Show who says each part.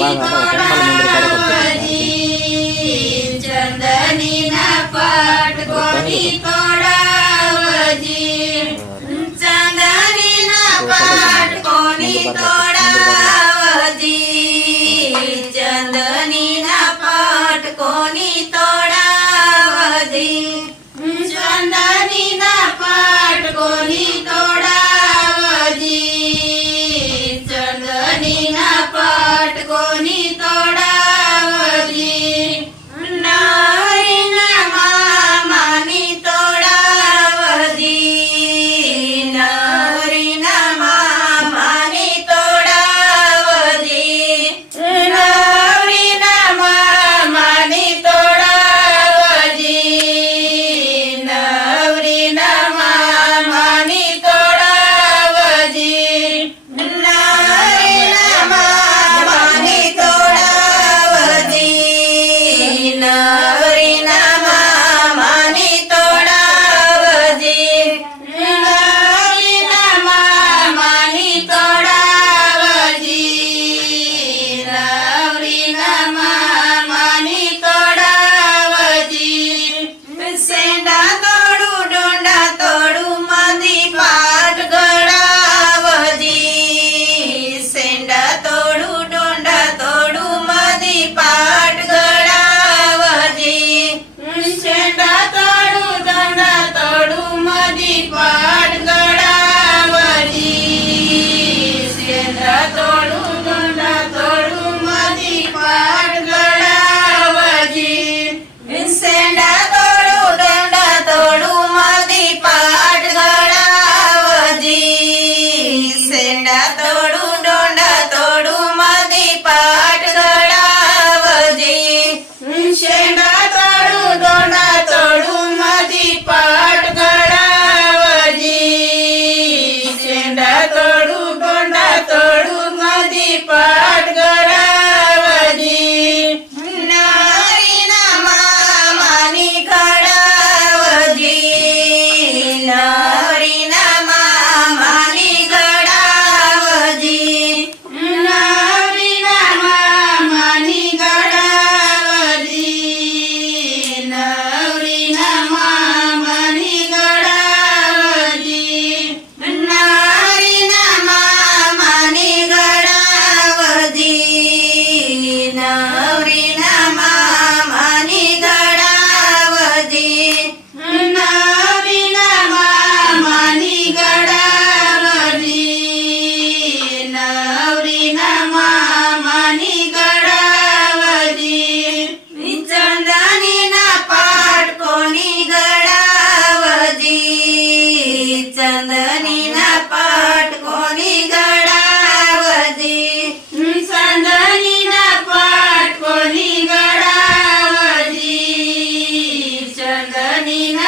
Speaker 1: વાહ વાહ પાર્લામેન્ટ કાર્યકર્તા ચંદની ના પાટ કોની તોડાવજી? ચંદની ના પાટ કોની તોડાવજી? ચંદની ના પાટ કોની la ಬಂದ ನೀನ